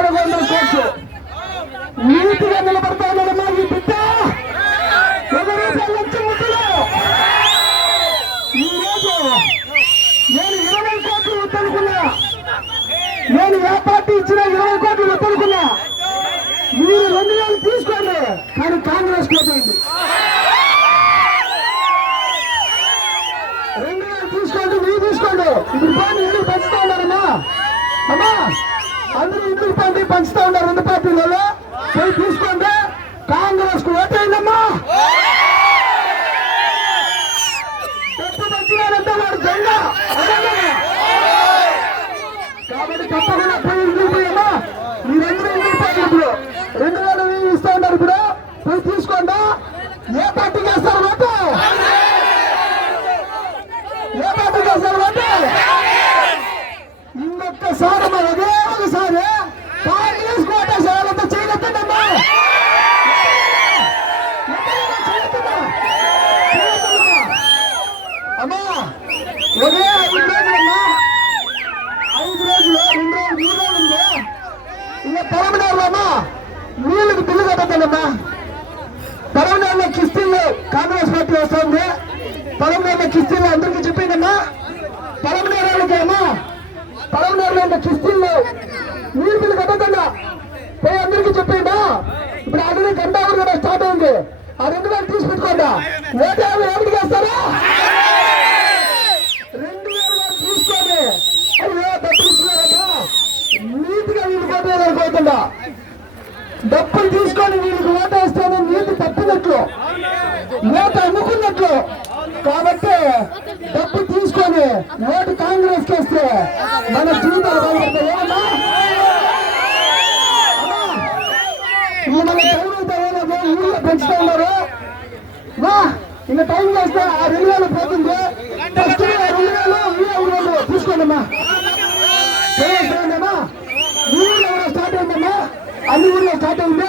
400 కోట్లు నీటిగా నిలబడతా ఉన్నాడమ్మా ఈ బిడ్డ. ఈరోజు నేను 20 కోట్లు వద్దనుకున్నా, నేను ఏ పార్టీ ఇచ్చినా 20 కోట్లు వద్దనుకున్నా. మీరు 2000 తీసుకోండి, కానీ కాంగ్రెస్ కోటండి 2000 తీసుకోండి, మీరు తీసుకోండి. ఇప్పుడు పోనీ ఎందుకు పంచుతా ఉన్నారమ్మా? అమ్మా అందరూ ఇంటికి పండి పంచుతా ఉన్నారు 2 పార్టీలలో. పోయి తీసుకోండి, కాంగ్రెస్ కు ఓటేయండమ్మా. తప్పు పంచినారంటే వాడు దొంగ. కాబట్టి తప్పకుండా పోయి ఇంటికి పోయమ్మా. మీరందరూ ఇంటికి పోయి ఇప్పుడు 2000 ఇస్తా ఉన్నారు. ఇప్పుడు పోయి తీసుకోండి. ఏ పార్టీకి వేస్తారు ఓటు? ఏ పార్టీకి వేస్తారు ఓటు? ఇంకొకసారి మరి అదే ఒకసారి కాంగ్రెస్ కోటేశ్వరంతో చేయగలుగుతాడమ్మా. అమ్మా ఒకే 5 రోజులమ్మా, 5 రోజులు 2 రోజులు 3 రోజులు ఉంది. ఇంకా పొలంనేరులో అమ్మా నీళ్ళకి బిల్లు కట్టద్దమ్మా. పొలంనేరులో కిస్తీలు కాంగ్రెస్ పార్టీ వస్తుంది. పొలంనేరులో కిస్తీలు అందరికీ చెప్పిందమ్మా. పొలంనేరులకి అమ్మా, పొలంనేరులో కిస్తీలు నీళ్ళు బిల్లు కట్టద్దా పోయి అందరికీ చెప్పిందా. ఇప్పుడు ఆల్రెడీ గంటావూరు కూడా స్టార్ట్ అయింది. ఆ 2000 తీసి పెట్టుకోండా. ఓటే ఎవరికి వేస్తారా? 2000 తీసుకోండి. అయ్యో డబ్బులు ఇస్తున్నారమ్మా, నీతిగా వీళ్ళు ఓటేయలేకపోతుందా. డబ్బులు తీసుకొని వీళ్ళకి ఓటేస్తేనే నీతి తప్పినట్లు, ఓటు అమ్ముకున్నట్లు. కాబట్టి డబ్బు తీసుకొని ఓటు కాంగ్రెస్ కేస్తే మన జీవితాలు బాగుపడతాయి. మన టైం అయితే ఊళ్ళో పెంచుతా ఉన్నారు. ఇంకా టైం చేస్తే ఆ 2000 పోతుంది. ఫస్ట్ 2000 తీసుకోండమ్మా. ఊళ్ళో స్టార్ట్ అయిందమ్మా, అన్ని ఊళ్ళో స్టార్ట్ అయింది.